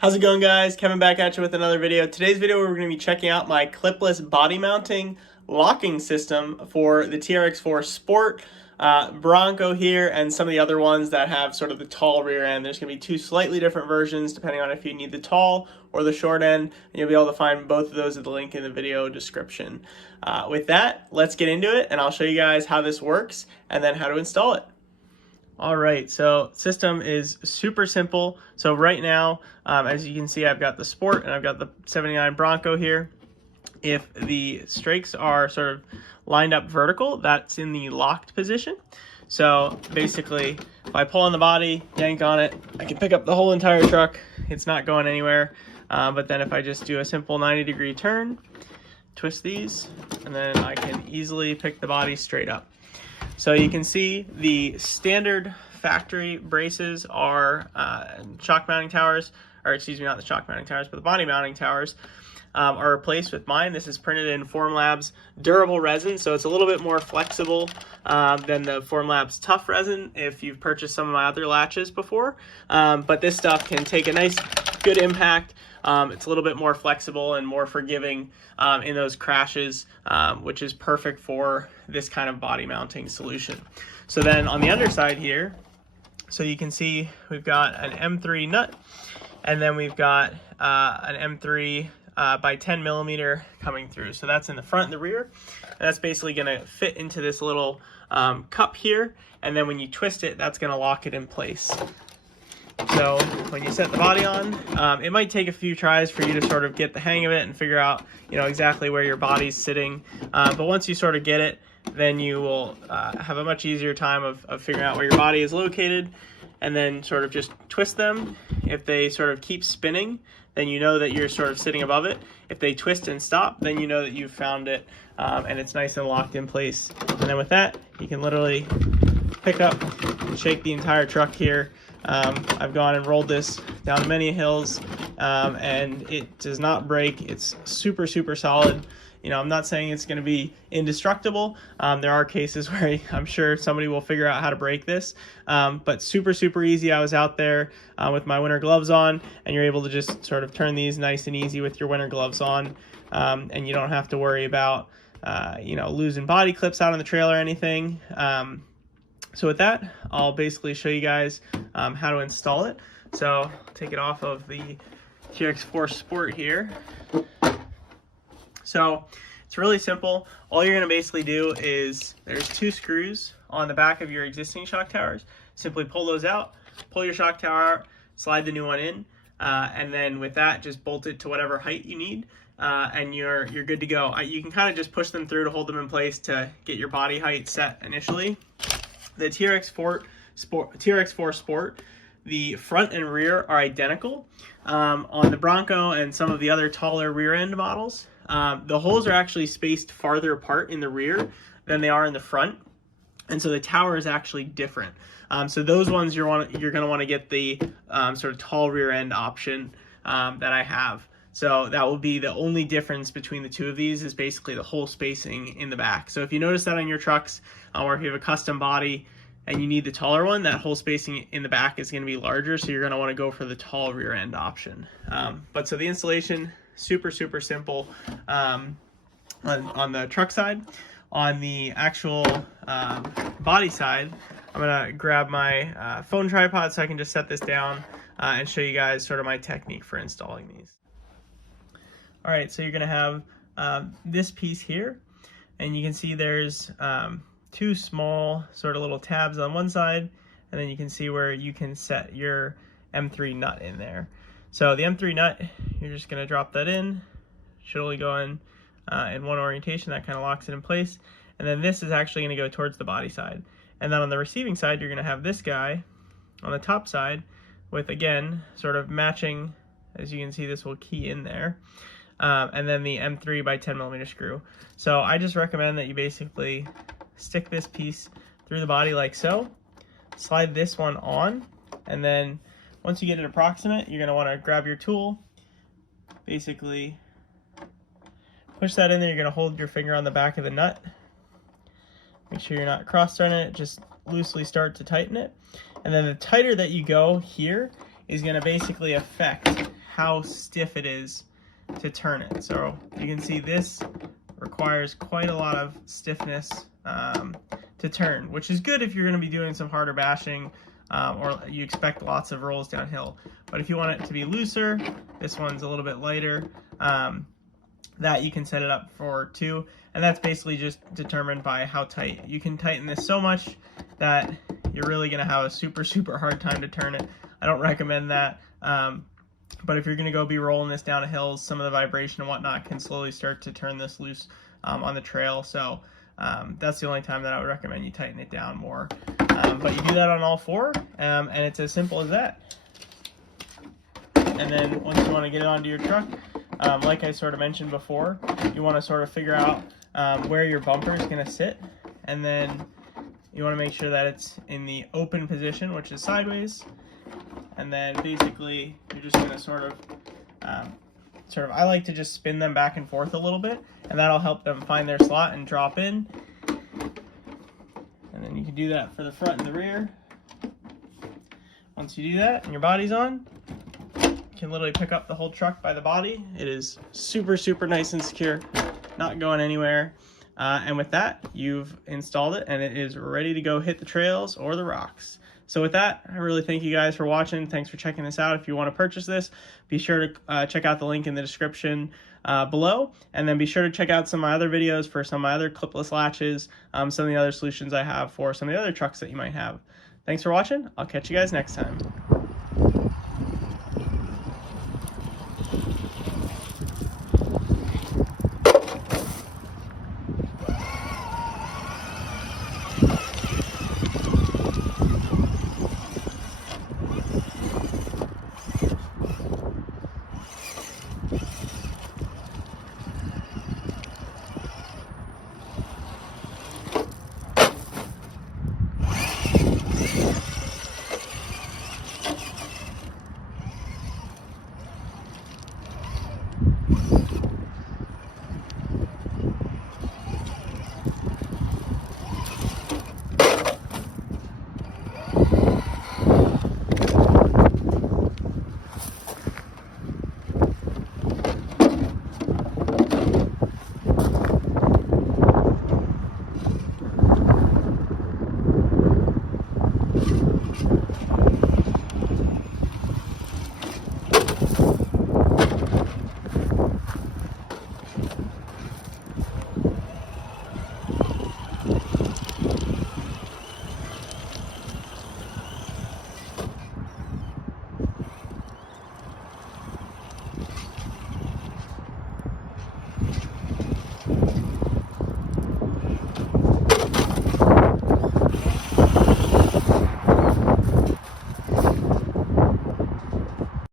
How's it going, guys? Kevin back at you with another video. Today's video we're going to be checking out my clipless body mounting locking system for the TRX4 Sport, Bronco here, and some of the other ones that have sort of the tall rear end. There's going to be two slightly different versions depending on if you need the tall or the short end, and you'll be able to find both of those at the link in the video description. With that, let's get into it, and I'll show you guys how this works and then how to install it. All right, so system is super simple. So right now, as you can see, I've got the Sport and I've got the 79 Bronco here. If the strakes are sort of lined up vertical, that's in the locked position. So basically, if I pull on the body, yank on it, I can pick up the whole entire truck. It's not going anywhere. But then if I just do a simple 90-degree turn, twist these, and then I can easily pick the body straight up. So you can see the standard factory braces are shock mounting towers, or excuse me, not the shock mounting towers, but the body mounting towers are replaced with mine. This is printed in Formlabs durable resin, so it's a little bit more flexible than the Formlabs tough resin if you've purchased some of my other latches before. But this stuff can take a nice, good impact. It's a little bit more flexible and more forgiving in those crashes, which is perfect for this kind of body mounting solution. So then on the underside here, so you can see we've got an M3 nut, and then we've got an M3 by 10 millimeter coming through. So that's in the front and the rear, and that's basically going to fit into this little cup here, and then when you twist it, that's going to lock it in place. So when you set the body on, it might take a few tries for you to sort of get the hang of it and figure out, exactly where your body's sitting. But once you sort of get it, then you will have a much easier time of figuring out where your body is located, and then sort of just twist them. If they sort of keep spinning, then you know that you're sort of sitting above it. If they twist and stop, then you know that you've found it, and it's nice and locked in place. And then with that, you can literally pick up and shake the entire truck here. I've gone and rolled this down many hills, and it does not break. It's super, super solid. I'm not saying it's going to be indestructible. There are cases where I'm sure somebody will figure out how to break this, but super, super easy. I was out there with my winter gloves on, and you're able to just sort of turn these nice and easy with your winter gloves on, and you don't have to worry about, losing body clips out on the trail or anything. So with that, I'll basically show you guys how to install it. So I'll take it off of the TRX4 Sport here. So it's really simple. All you're going to basically do is, there's two screws on the back of your existing shock towers. Simply pull those out, pull your shock tower out, slide the new one in, and then with that, just bolt it to whatever height you need, and you're good to go. You can kind of just push them through to hold them in place to get your body height set initially. The TRX4 Sport, the front and rear are identical. On the Bronco and some of the other taller rear end models, the holes are actually spaced farther apart in the rear than they are in the front, and so the tower is actually different. So those ones you're going to want to get the sort of tall rear end option that I have. So that will be the only difference between the two of these, is basically the hole spacing in the back. So if you notice that on your trucks, or if you have a custom body and you need the taller one, that hole spacing in the back is going to be larger, so you're going to want to go for the tall rear end option. But so the installation, super, super simple on the truck side. On the actual body side, I'm going to grab my phone tripod so I can just set this down and show you guys sort of my technique for installing these. All right, so you're going to have this piece here, and you can see there's two small sort of little tabs on one side, and then you can see where you can set your M3 nut in there. So the M3 nut, you're just going to drop that in. Should only go in one orientation. That kind of locks it in place. And then this is actually going to go towards the body side. And then on the receiving side, you're going to have this guy on the top side with, again, sort of matching. As you can see, this will key in there. And then the M3 by 10 millimeter screw. So I just recommend that you basically stick this piece through the body like so, slide this one on, and then once you get it approximate, you're going to want to grab your tool, basically push that in there. You're going to hold your finger on the back of the nut, make sure you're not cross-turning it, just loosely start to tighten it, and then the tighter that you go here is going to basically affect how stiff it is to turn it. So you can see this requires quite a lot of stiffness to turn, which is good if you're going to be doing some harder bashing or you expect lots of rolls downhill. But if you want it to be looser, this one's a little bit lighter. That you can set it up for too, and that's basically just determined by how tight. You can tighten this so much that you're really going to have a super hard time to turn it. I don't recommend that, but if you're going to go be rolling this down hills, some of the vibration and whatnot can slowly start to turn this loose on the trail. So that's the only time that I would recommend you tighten it down more. But you do that on all four, and it's as simple as that. And then once you want to get it onto your truck, like I sort of mentioned before, you want to sort of figure out where your bumper is going to sit, and then you want to make sure that it's in the open position, which is sideways, and then basically you're just going to sort of, I like to just spin them back and forth a little bit, and that'll help them find their slot and drop in. And then you can do that for the front and the rear. Once you do that and your body's on, can literally pick up the whole truck by the body. It is super nice and secure, not going anywhere. And with that, you've installed it and it is ready to go hit the trails or the rocks. So with that, I really thank you guys for watching. Thanks for checking this out. If you want to purchase this, be sure to check out the link in the description below, and then be sure to check out some of my other videos for some of my other clipless latches, some of the other solutions I have for some of the other trucks that you might have. Thanks for watching. I'll catch you guys next time.